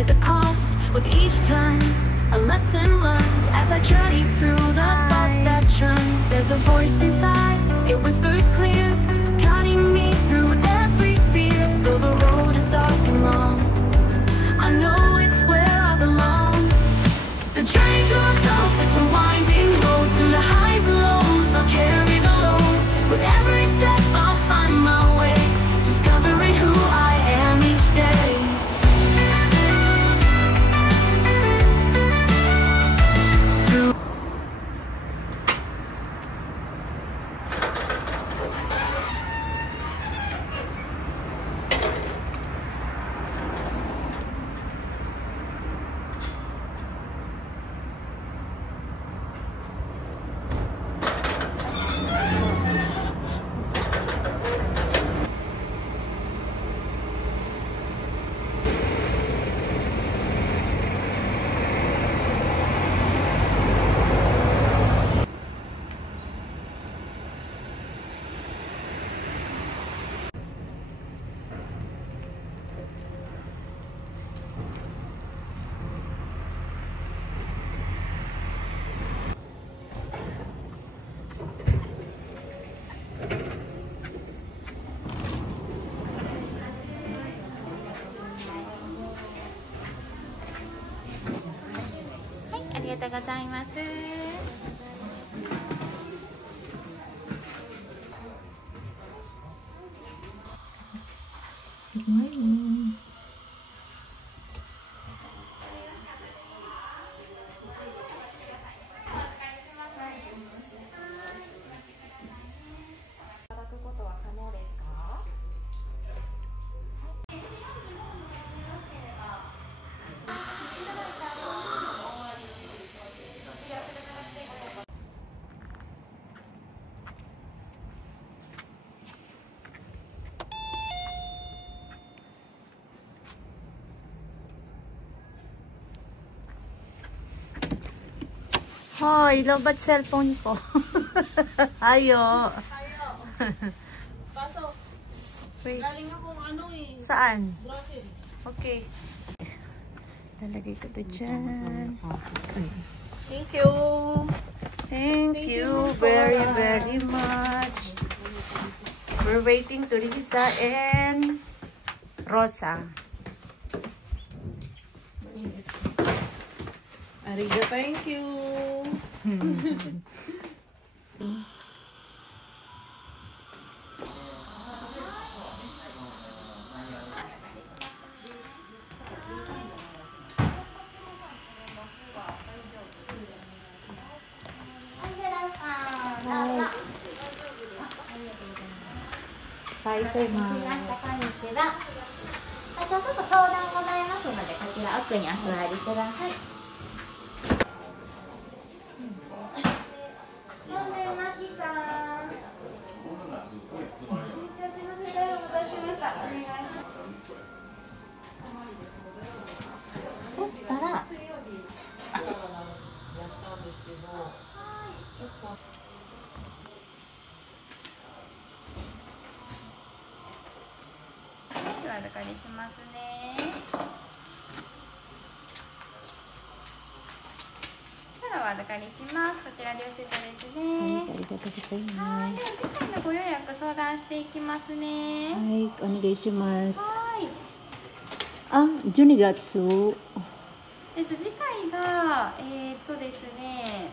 counted the cost with each turn. A lesson learned as I journey through the thoughts that churn. There's a voice inside, it whispers clear, guiding me through every fear. Though the road is dark and long, I know it's where I belong. The journey to ourselves, it's a winding road. Through the highs and lows, I'll carry the load. With every step I'll find my way, discovering who I am each day.ありがとうございます。Good morning. Hoy, lobat cellphone ko. Ayo. Pasok. Wait. Galing akong ano eh. Saan? Brasil. Okay. Lalagay ko to dyan. Thank you. Thank you very, very much. We're waiting to Lisa and Rosa. Ariga, thank you. Hi, sir, ma'am. こんにちは。ちょっと相談ございますので、こちら奥にお座りください。本田真希さん。すいません、だいぶお待たせしました。お願いします。そしたら。お預かりしますね。それではお預かりします。こちら領収書ですね。ありがとうございはい、ます。では次回のご予約相談していきますね。はい、お願いします。はい。あ、12月。次回がですね、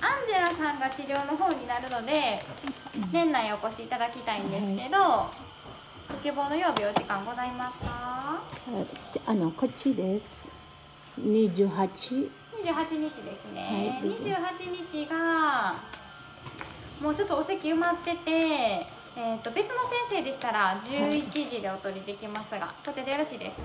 アンジェラさんが治療の方になるので、年内お越しいただきたいんですけど、ご希望の曜日お時間ございますか？こっちです。28。28日ですね。はい、28日がもうちょっとお席埋まってて、別の先生でしたら11時でお取りできますが、それでよろしいですか？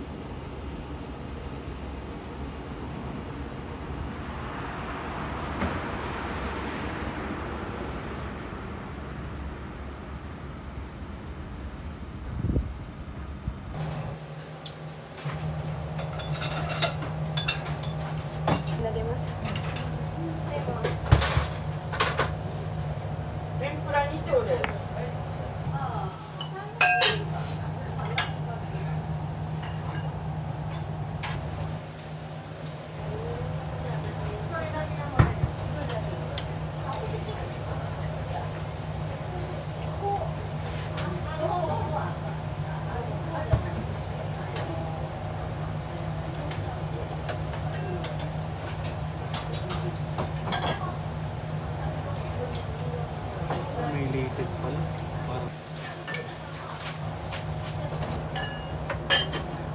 天ぷら2丁です。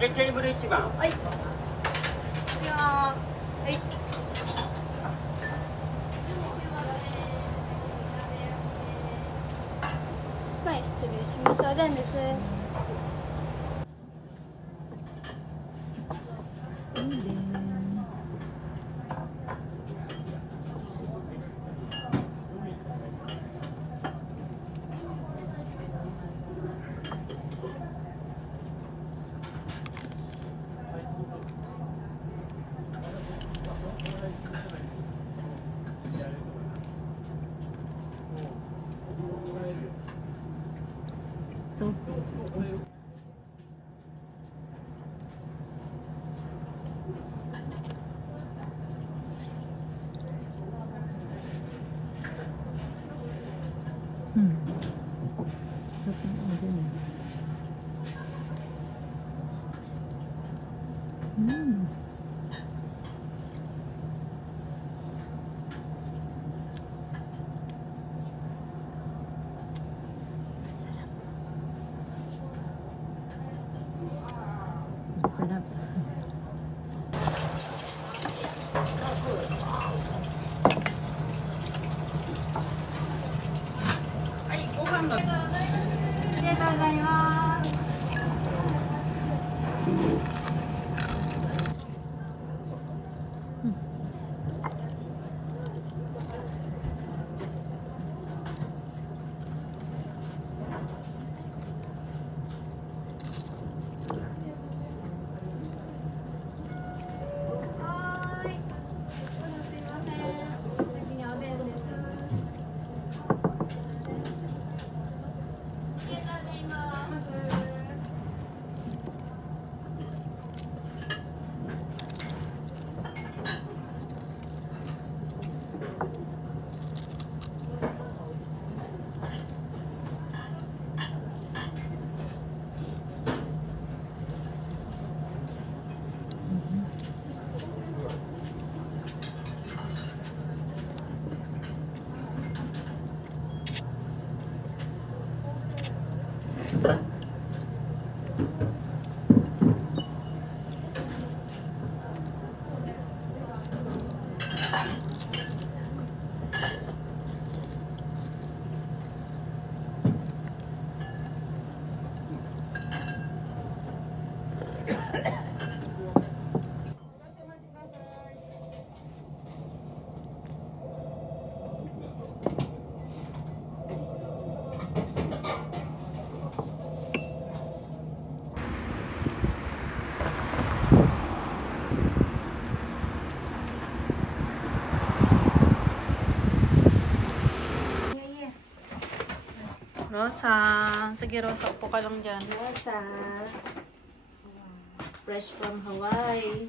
テーブル1番。はい。いきます。はい。はい、失礼します。おでんです。Sarap. Ay, ご飯の。ありがとうございます。はーい。すいません。先におでんです。ありがとうございます。Rosa. Sige, Rosa. Upo ka lang dyan. Rosa. Fresh from Hawaii.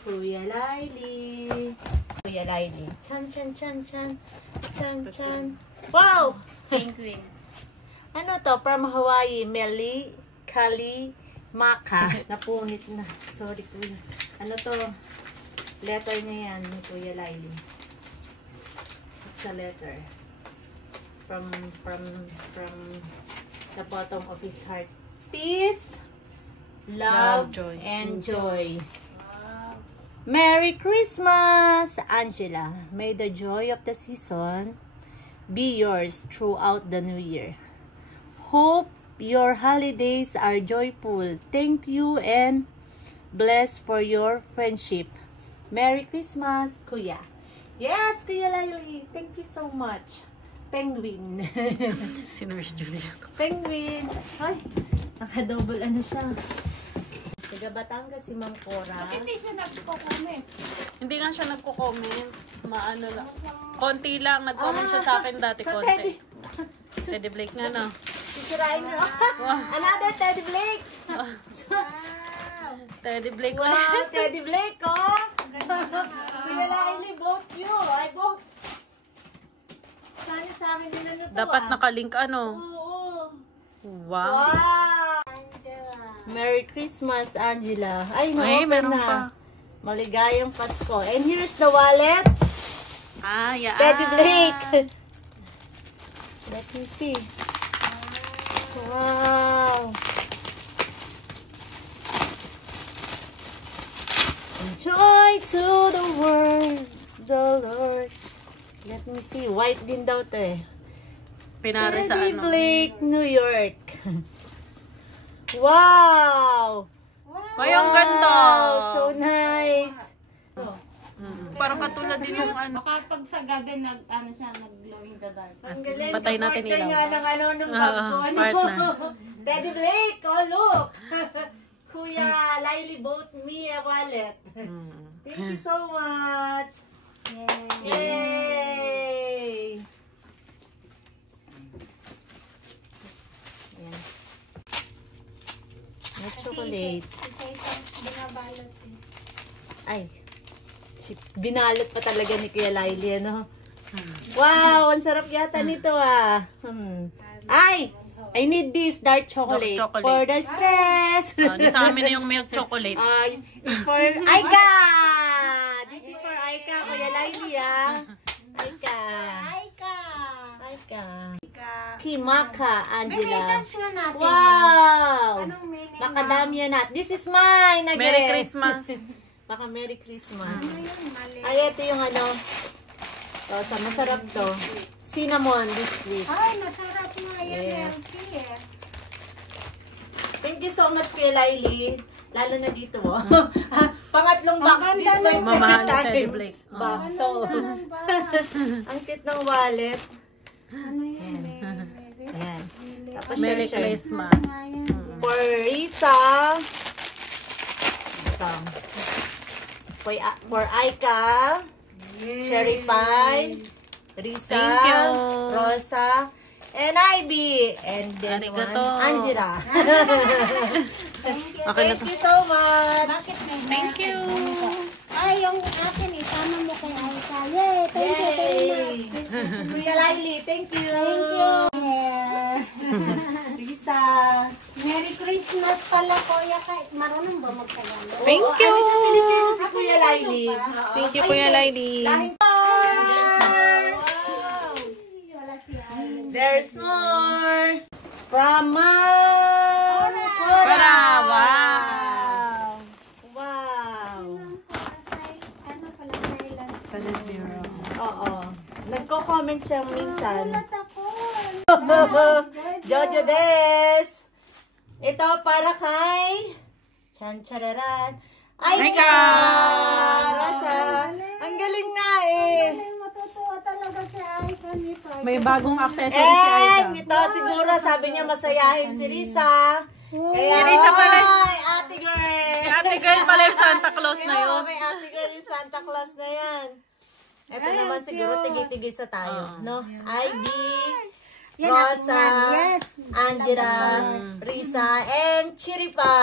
Kuya Laili. Kuya Laili. Chan, chan, chan, chan. Chan, chan. Wow! Penguin. Ano to? From Hawaii. Meli, Kali, Maka. Napunit na. Sorry, kuya. Ano to? Letter niya yan ni Kuya Laili. It's a letter. From the bottom of his heart. Peace, love, joy. and joy. Merry Christmas, Angela. May the joy of the season be yours throughout the new year. Hope your holidays are joyful. Thank you and blessed for your friendship. Merry Christmas, Kuya. Yes, Kuya Laili. Thank you so much. Penguin. Si Nurse Julia. Penguin. Ay, naka-double ano siya. Taga Batangas si Ma'am Cora. Hindi siya nagko-comment. Hindi nga siya nagko-comment. Maano lang. Konti lang. Nag-comment siya sa akin dati. Konti. Teddy Blake nga na. Sisirain na. Another Teddy Blake. Teddy Blake Wow, ulit. Teddy Blake, oh. Kuya Laili, both you. I both. Sana sa akin din ano to, Dapat nakalink ano. Oo. Wow. Wow. Merry Christmas, Angela. Ay, Ay, na-open meron na. pa. Maligayang Pasko. And here's the wallet. Yeah. Teddy Blake. Let me see. Wow. to the world, the Lord. Let me see. White din daw to eh. Pinare sa Teddy ano. Blake, New York. Wow! Ay, ang ganda. So nice. Parang katulad din yung ano. Kapag sa gabi, nag-glow in the dark. Ang galing. Patay natin Partner ilaw. nga ng ano, nung bag ko. Ano? partner. Teddy Blake, oh look. Kuya Laili bought me a wallet. Thank you so much. Yay! Ayan. May chocolate. Isa-isa, binabalot eh. Ay, binalot pa talaga ni Kuya Laili, ano? Wow, ang sarap yata nito ah. Ay, I need this dark chocolate, Dark chocolate. for the stress. Di sa amin na yung milk chocolate. Ay, for Aika! This is for Aika, Kuya Laili ah. Aika. Aika. Kimaka, Angela. May message nga natin. Wow! Anong meaning? Macadamia nut. This is mine again. Merry Christmas. Baka Merry Christmas. Mali. Ay, ito yung ano. Rosa, masarap to. Cinnamon biscuit. Ay, masarap nga yan. Yes. Healthy eh. Thank you so much, Kuya Laili. Lalo na dito, oh. Pangatlong box this point. Mamahal na Teddy Blake. Box. So, ang cute ng wallet. Ano yun? Ayan. Tapos Merry share. Christmas. For Risa. Ito. For Aika. Cherry Pie. Risa. Thank you. Rosa. And Ivy. And then Arigato. Angela. Okay na Thank to. you so much. Bakit may Thank you. Ay, yung akin, isama mo kay Aika. Yay! Thank you very much. Kuya Laili, thank you. Thank you. Risa. Merry Christmas pala, Kuya. Marunong ba magtagalog? Thank you. Ano siya Pilipino si Kuya Laili? Thank you, Kuya Laili. Wala si Aika. There's more. From Cora. Wow. Wow. Ano pala, Thailand? Oo. Nagko-comment siya minsan. Ulat ako. Jojo Des. Ito para kay Chan-chararan. Aika! Rosa. Ang galing nga eh. Ay, matutuwa talaga si Aika nito. May bagong accessory si Aida. And ito siguro sabi niya masayahin si Risa. Kaya, Si Risa pala. Ay, ate girl. Si Ate Girl pala yung Santa Claus na yun. Kay ate girl yung Santa Claus na yan. Ito naman siguro tigi-tigi sa tayo. No? Ivy, Rosa, Angela, Risa, and Chiripa.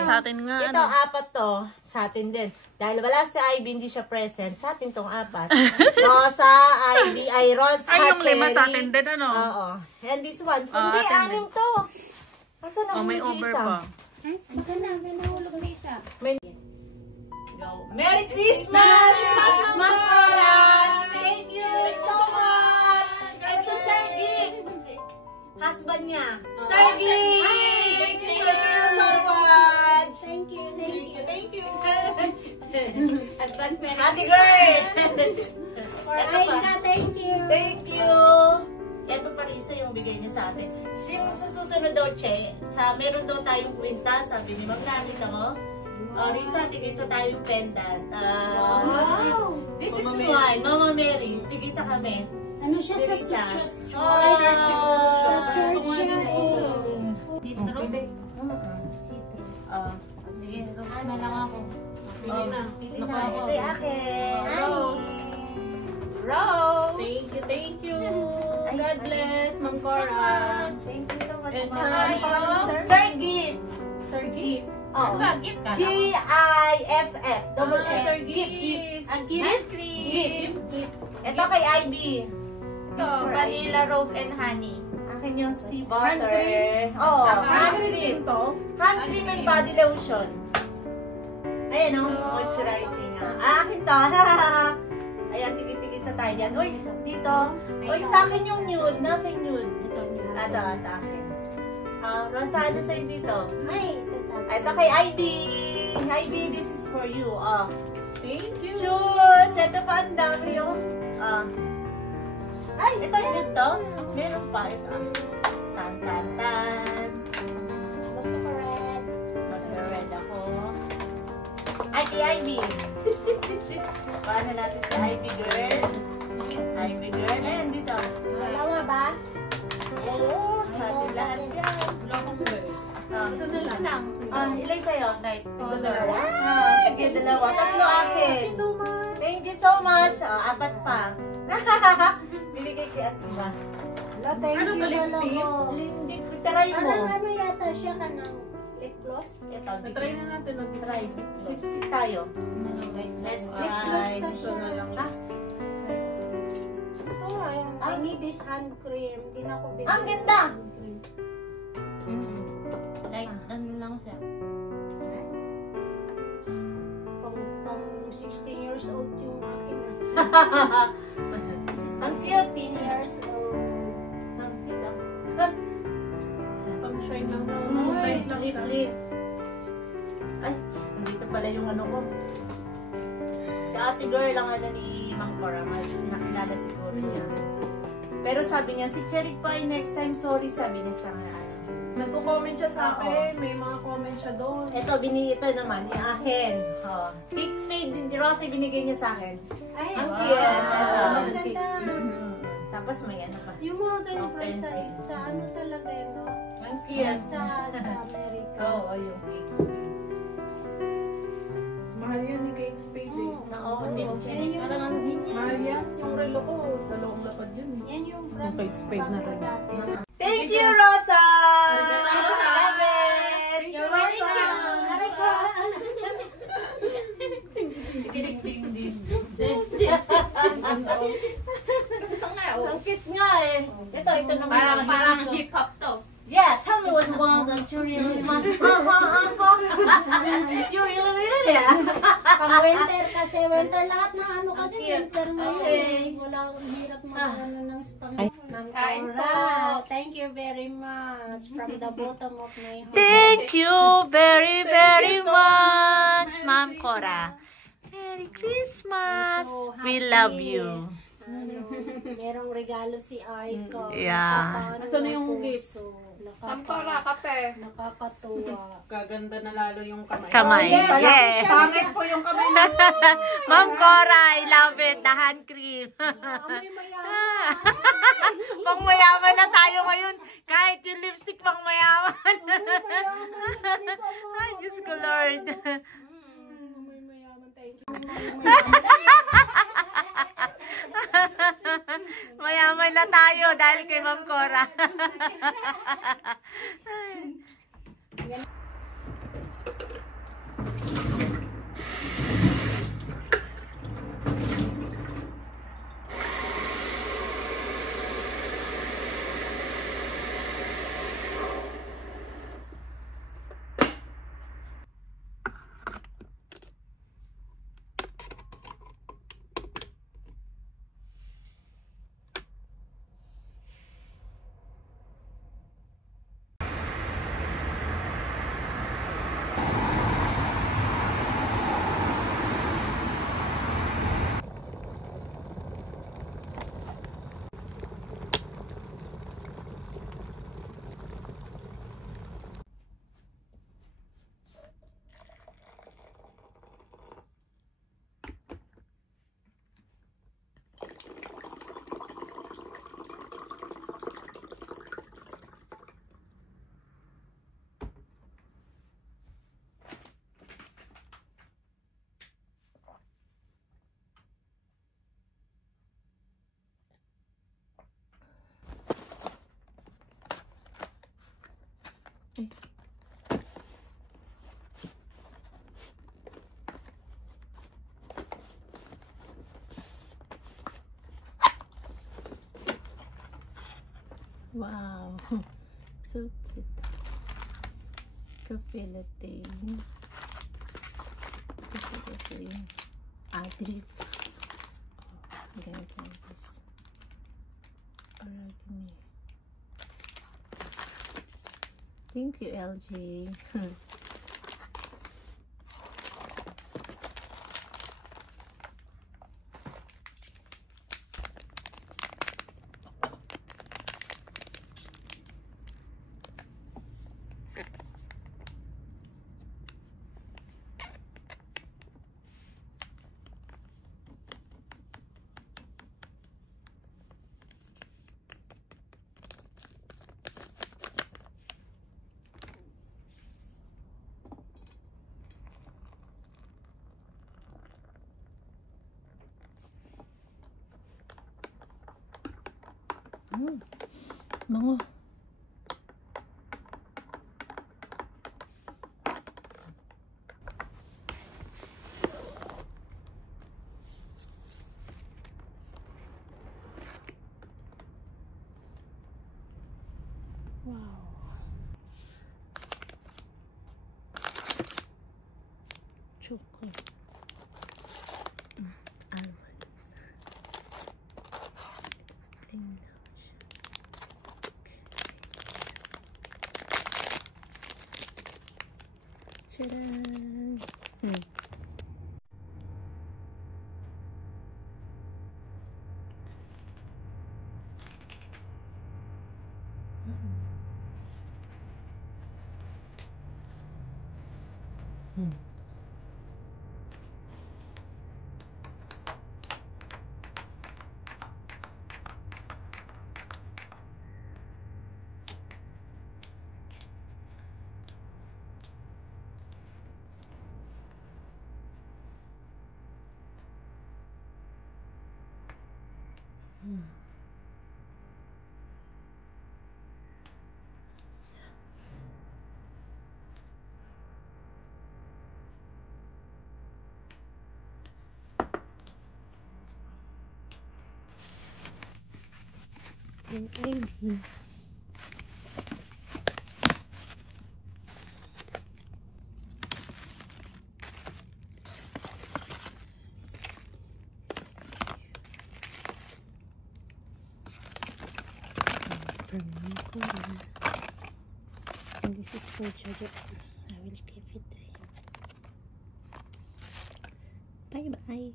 Sa atin nga. Ito, apat to. Sa atin din. Dahil wala si Ivy, hindi siya present. Sa atin tong apat. Rosa, Ivy, Rosa, Ay, yung lima Cherry. sa atin din, ano? Oo. And this one. Hindi, atin din. anim to. Asa na Oh, may over pa. Nahulog na isa. Merry Christmas, Makoran! Thank you so much! And to Sir Gift, husband niya. Sir Gift! Thank you so much! Thank you. Thank you! Advance Merry Ate girl! For Ito pa. Aika, thank you. Thank you! Ito pa Risa yung bigay niya sa atin. Yung sa susunod daw, Che, meron daw tayong kwinta, sabi ni Ma'am Nakita mo? Risa, tigisa tayong pendant. Wow. This is mine, Mama Mary. Tigisa kami. Ano siya sa Risa. church? Oh, Sa church siya eh. Dito ro. Sige, roka na lang ako. Pili na. Ito yung akin. Rose. Rose. Thank you. God bless, Ma'am Cora. Thank you so much. And Tayo. Sir Gift. Sir Gift. Oh. Gift ka. G-I-F-F. Double F. Sir Gift. Gift. Gift free. Gift. Ito kay Ivy. Ito, vanilla rose and honey. Akin yung sea butter. Hand cream? Oo. Tama. Hand cream. Hand cream and body lotion. Ayan o. Moisturizing. Akin to. Ayan, tigi-tigi sa tayo dyan. Uy, dito. Uy, sa akin yung nude. Nasa yung nude. Ito niyo. Ito, akin. Rosa, ano sa'yo dito? Ay, ito sa Ito kay Ivy. Ivy, this is for you. Thank you. Diyos! Ito pa, ang dami yung... Ay, ito yun to. Meron pa ito. Tan, tan, tan. Gusto ko red. Mag-red ako. Ay, si Ivy. Paano natin si Ivy girl? Ivy girl. Ayan, dito. Dalawa ba? Oo, sabi lahat yan. Ito na lang. Ilan sa'yo? Light Dalawa. Sige, dalawa. Tatlo akin. Thank you so much. Thank you so much. Apat pa. Binigay kay Ate Ba. Thank Ano you, ba, lip dalawa. tint? Hindi, try mo. Ano yata siya ka ng lip gloss? Ito, Na-try na natin try. Lipstick tayo. Let's Lip gloss try. ka Ito siya. na lang. Ito nga yung I need this hand cream. Hindi na ako bibili. Ang ganda! ng cream. Like, ano lang siya. Pang 16 years old yung akin. This is Ang pang cute. 16 years old. Ang ganda. Pang shine lang na. Ay, Light lang lip, siya. lip. Ay, nandito pala yung ano ko. Si ate girl lang ano ni Mang Cora. Mas nakilala siguro niya. Pero sabi niya, si Cherry Pie next time, sorry, sabi niya sa akin. Nagko-comment siya sa akin. May mga comment siya doon. Ito, ito naman, yung akin. Oh. Kate Spade, din Rosie binigay niya sa akin. Ay, Ang wow. cute. ang Ito. ganda. Tapos may ano pa. Yung mga ganyan Ang friends pencil. sa ano talaga yun, no? Ang cute. Sa America. Oo, yung Kate Spade. Mahal yan ni Kate Spade eh. Oo, din siya. Yan yung, Parang ano din yan. Mahal yan. Yung relo ko, dalawang lapad yun eh. yan yung brand Kate Spade na rin. dati. Thank you, Rosa! Rosa. Love it! You're Thank you. welcome. Aray ko. Ding-ding-ding. Ito nga, oh. Ang cute nga eh. Ito naman. Parang yung hip hop to. Yeah, tell me what you want that you really want. You really, yeah. Pang winter kasi, winter lahat ng ano kasi Ang cute. winter ngayon Okay. eh. Wala akong hirap mag-ano ng spam. Kain po. Thank you very much from the bottom of my heart. Thank you very, very much, Ma'am Cora. Merry Christmas. We love you. Merong regalo si Aiko. Yeah. Nasaan na yung gift? Tampora, kape. Nakakatuwa. Kaganda na lalo yung kamay. Kamay. yes. Yeah. Pangit po yung kamay na. Ma'am Cora, I love it. The hand cream. Amoy mayaman. Pang mayaman na tayo ngayon. Kahit yung lipstick pang mayaman. Ay, Diyos ko Lord. Amoy mayaman. Thank you. Mayaman na tayo dahil kay Ma'am Cora. Wow, so cute. Cafe latte. Cafe latte. Drip. I'm gonna try this. Origami. Thank you, LJ. Bango. Wow. Choco. Almond. Tingnan siya. Tcharan! And this is for Jojo. I will give it to him. Bye bye.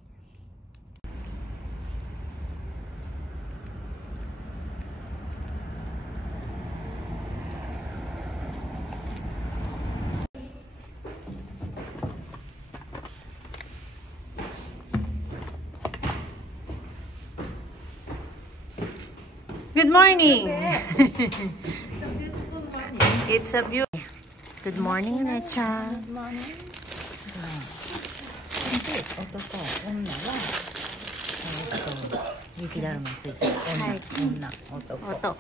Good morning. It's a beautiful. Good morning, Necha. Good morning. 雪だるまついてる女、男。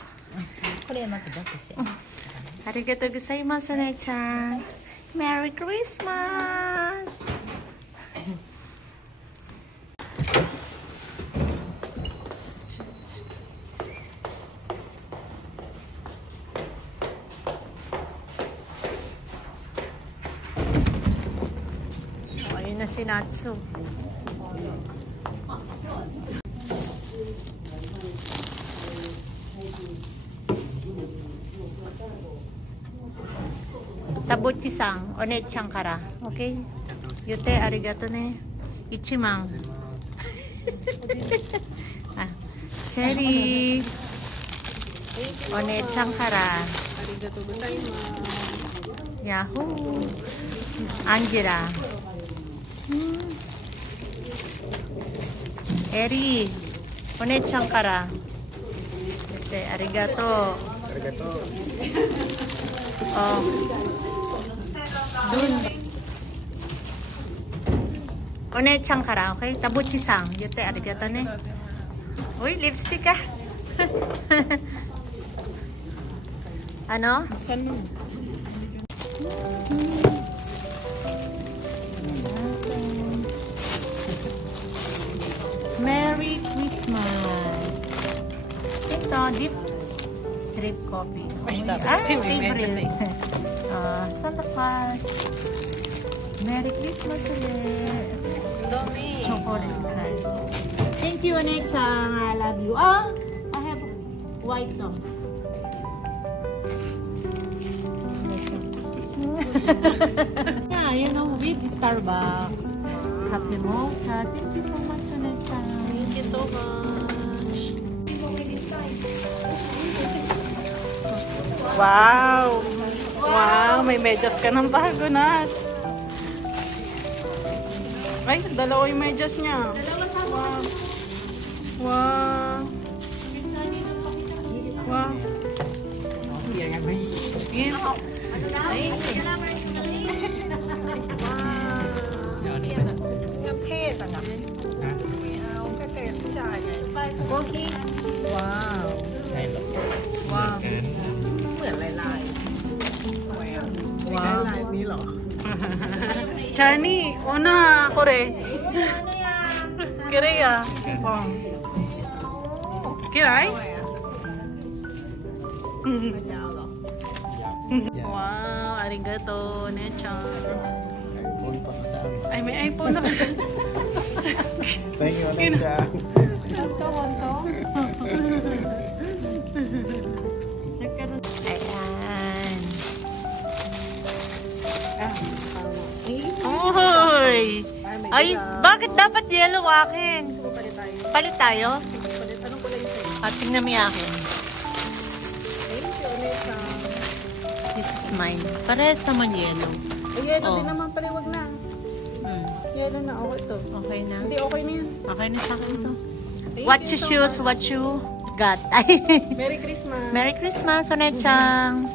これまた抱っこして。Arigatou gozaimasu, Necha. Merry Christmas. Ayun na si Natsu. Tabuchi-san, onet-chan kara. Okay? Yute, arigato ne. Ichimang. Ah, Cherry. Onet-chan kara. Arigatou gozaimasu. Yahoo. Angela. Eri. Onet-chan kara. Yute, arigato. Arigato. Oh. Dun. One-chan kara, okay? Tabuchi-san. Yute, arigato ne. Uy, lipstick ah. Ano? Saan mo? Merry Christmas. Ito, drip coffee. Ay, sabi kasi may medyas eh. Santa Claus. Merry Christmas ulit. Dami. Chocolate guys. Thank you, One-chan. I love you. Oh, I have white though. Yeah, you know, with Starbucks. Happy mocha. Thank you so much, One-chan. Thank you so much. Wow! Wow! May medyas ka ng bago, Nats. Ay, dalawa yung medyas niya. Wow! Wow! Wow! Ay! Wow! Wow. Ni lo. Chani, una kore. Korea. Kiray? Wow, arigato, Nechan. Ay, may iPhone na kasi. Thank you, Nechan. Ayan. Uy! Ay, bakit dapat yellow akin? Palit tayo? Anong kulay sa'yo? At tingnan mo yung akin. Thank you, Nechan. This is mine. Parehas naman yellow. Ay, yellow Oh. din naman pala, wag na. Yellow na, okay to. Okay na. Hindi, okay na yan. Okay na sa akin ito. Thank What you you so choose, much. what you got. Ay. Merry Christmas. Merry Christmas, Onechang.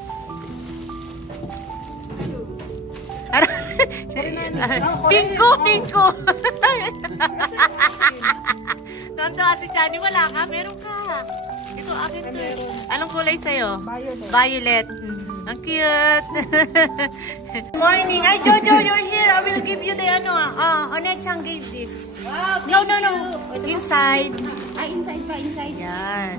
Pinko, pinko. Nandun si Chani, wala ka? Meron ka. Ito, akin to. Anong kulay sa'yo? Violet. Violet. Ang cute. Morning. Ay, Jojo, you're here. I will give you the Onechang gave this. Wow, No. Inside. Inside pa, inside. Yan.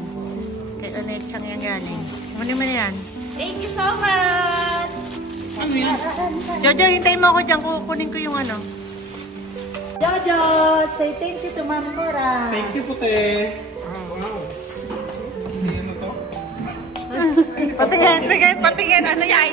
Kay Onechang yan galing. Ano naman yan? Thank you so much! Jojo, hintayin mo ako dyan. Kukunin ko yung ano. Jojo, say thank you to Ma'am Cora. Thank you, Pute. Wow. Ano to? Patingin. Ano yan?